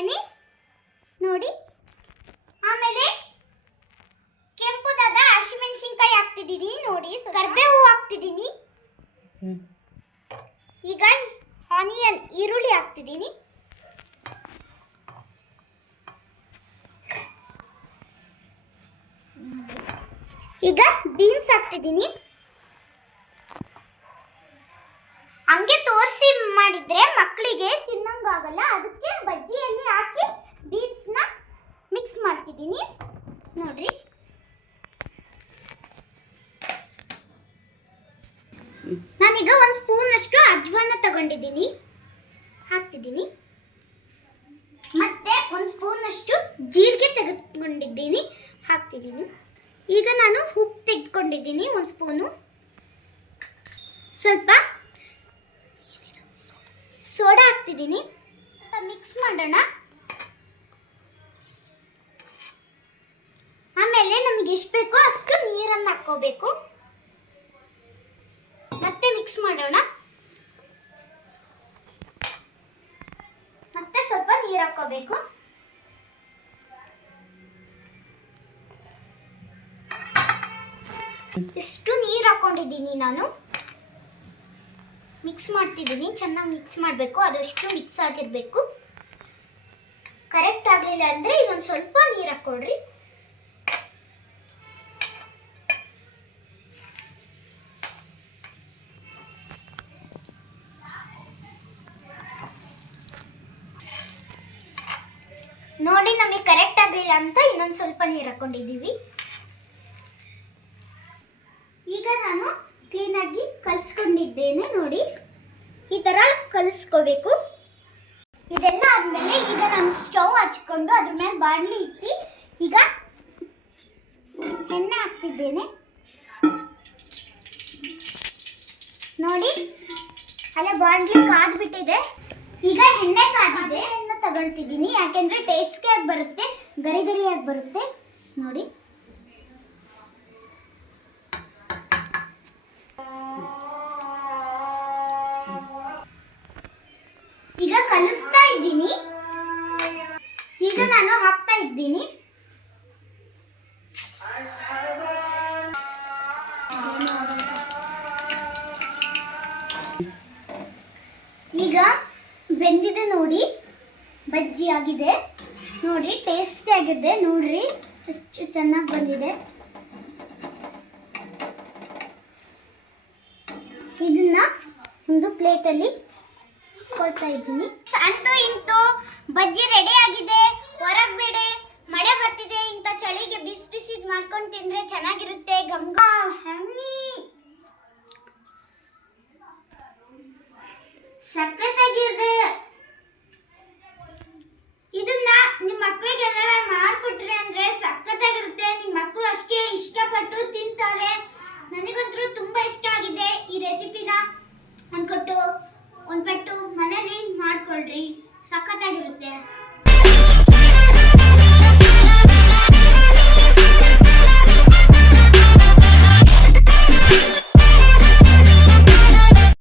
ಹಾಕ್ತಿದ್ದೇನೆ ನೋಡಿ. ಆಮೇಲೆ ಕೆಂಪುದಾದ ಹಸಿಮೆಣಸಿನಕಾಯಿ ಹಾಕ್ತಿದ್ದೀನಿ ನೋಡಿ. ಕರಿಬೇವು ಹಾಕ್ತಿದ್ದೀನಿ. ಈಗ ಆನಿಯನ್ ಈರುಳ್ಳಿ ಹಾಕ್ತಿದ್ದೀನಿ. ಈಗ ಬೀನ್ಸ್ ಹಾಕ್ತಿದ್ದೀನಿ. ಹಂಗೆ ತೋರಿಸಿ ಮಾಡಿದ್ರೆ ಮಕ್ಕಳಿಗೆ ತಿನ್ನಂಗಾಗಲ್ಲ, ಅದಕ್ಕೆ ಬಜ್ಜಿಯಲ್ಲಿ ಹಾಕಿ ಬೀನ್ಸ್ನ ಮಿಕ್ಸ್ ಮಾಡ್ತಿದ್ದೀನಿ ನೋಡ್ರಿ. ನಾನೀಗ ಒಂದು ಸ್ಪೂನ್ ಅಷ್ಟು ಅಜ್ವಾನ ತಗೊಂಡಿದ್ದೀನಿ, ಹಾಕ್ತಿದ್ದೀನಿ. ಮತ್ತೆ ಒಂದು ಸ್ಪೂನ್ ಅಷ್ಟು ಜೀರಿಗೆ ತೆಗೆದುಕೊಂಡಿದ್ದೀನಿ, ಹಾಕ್ತಿದ್ದೀನಿ. ಈಗ ನಾನು ಉಪ್ಪು ತೆಗೆದುಕೊಂಡಿದ್ದೀನಿ ಒಂದು ಸ್ಪೂನು. ಸ್ವಲ್ಪ ಸೋಡಾ ಹಾಕ್ತಿದ್ದೀನಿ. ಮಿಕ್ಸ್ ಮಾಡೋಣ. ಆಮೇಲೆ ನಮಗೆ ಎಷ್ಟು ಬೇಕೋ ಅಷ್ಟು ನೀರನ್ನು ಹಾಕ್ಕೋಬೇಕು. ಮತ್ತೆ ಮಿಕ್ಸ್ ಮಾಡೋಣ. ಮತ್ತೆ ಸ್ವಲ್ಪ ನೀರು ಹಾಕ್ಕೋಬೇಕು. ಇಷ್ಟು ನೀರು ಹಾಕೊಂಡಿದ್ದೀನಿ ನಾನು. ಮಿಕ್ಸ್ ಮಾಡ್ತಿದ್ದೀನಿ. ಚೆನ್ನಾಗಿ ಮಿಕ್ಸ್ ಮಾಡಬೇಕು. ಅದಷ್ಟು ಮಿಕ್ಸ್ ಆಗಿರಬೇಕು. ಕರೆಕ್ಟ್ ಆಗಲಿಲ್ಲ ಅಂದರೆ ಇದೊಂದು ಸ್ವಲ್ಪ ನೀರು ಹಾಕ್ಕೊಡ್ರಿ. ನೋಡಿ, ನಮಗೆ ಕರೆಕ್ಟ್ ಆಗಲಿಲ್ಲ ಅಂತ ಇನ್ನೊಂದು ಸ್ವಲ್ಪ ನೀರು ಹಾಕ್ಕೊಂಡಿದ್ದೀವಿ. ಈಗ ನಾನು ಕ್ಲೀನಾಗಿ ಕಲಿಸ್ಕೊಂಡಿದ್ದೇನೆ ನೋಡಿ. ಈ ಥರ ಕಲಿಸ್ಕೋಬೇಕು. ಇದೆಲ್ಲ ಆದಮೇಲೆ ಈಗ ನಾನು ಸ್ಟವ್ ಹಚ್ಕೊಂಡು ಅದ್ರ ಮೇಲೆ ಬಾಣಲಿ ಇಟ್ಟು ಈಗ ಎಣ್ಣೆ ಹಾಕ್ತಿದ್ದೇನೆ ನೋಡಿ. ಅಲ್ಲೇ ಬಾಣಲಿ ಕಾದ್ಬಿಟ್ಟಿದೆ. ಈಗ ಎಣ್ಣೆ ಕಾದಿದೆ. ಎಣ್ಣೆ ತಗೊಳ್ತಿದ್ದೀನಿ, ಯಾಕೆಂದರೆ ಟೇಸ್ಟ್ಗೆ ಆಗಿ ಬರುತ್ತೆ, ಗರಿ ಗರಿಯಾಗಿ ಬರುತ್ತೆ ನೋಡಿ. ಈಗ ಕಲಿಸ್ತಾ ಇದ್ದೀನಿ. ಈಗ ನಾನು ಹಾಕ್ತಾ ಇದ್ದೀನಿ. ಈಗ ಬೆಂದಿದೆ ನೋಡಿ, ಬಜ್ಜಿ ಆಗಿದೆ ನೋಡಿ. ಟೇಸ್ಟಿ ಆಗಿದೆ ನೋಡ್ರಿ, ಎಷ್ಟು ಚೆನ್ನಾಗಿ ಬಂದಿದೆ. ಇದನ್ನ ಒಂದು ಪ್ಲೇಟಲ್ಲಿ ಕೊಡ್ತಾ ಇದ್ದೀನಿ. ಅಂತೂ ಇಂತೂ ಬಜ್ಜಿ ರೆಡಿ ಆಗಿದೆ. ಹೊರಗೆ ಬೇಡ, ಮಳೆ ಬರ್ತಿದೆ. ಇಂಥ ಚಳಿಗೆ ಬಿಸಿ ಬಿಸಿದ್ ಮಾಡ್ಕೊಂಡು ತಿಂದ್ರೆ ಚೆನ್ನಾಗಿರುತ್ತೆ. ಗಂಗಾ ಹಮ್ಮಿ ಸಖತ್ತಾಗಿದೆ. ಇದನ್ನ ನಿಮ್ಮ ಮಕ್ಕಳಿಗೆ ಏನಾರ ಮಾಡಿಕೊಟ್ರೆ ಅಂದ್ರೆ ಸಖತ್ತಾಗಿರುತ್ತೆ. ನಿಮ್ಮ ಮಕ್ಕಳು ಅಷ್ಟೇ ಇಷ್ಟಪಟ್ಟು ತಿಂತಾರೆ. ನನಗಂತೂ ತುಂಬಾ ಇಷ್ಟ ಆಗಿದೆ ಈ ರೆಸಿಪಿನ. ಒಂದು ಪಟ್ಟು ಮನೇಲಿ ಮಾಡ್ಕೊಳ್ರಿ, ಸಖತ್ತಾಗಿರುತ್ತೆ.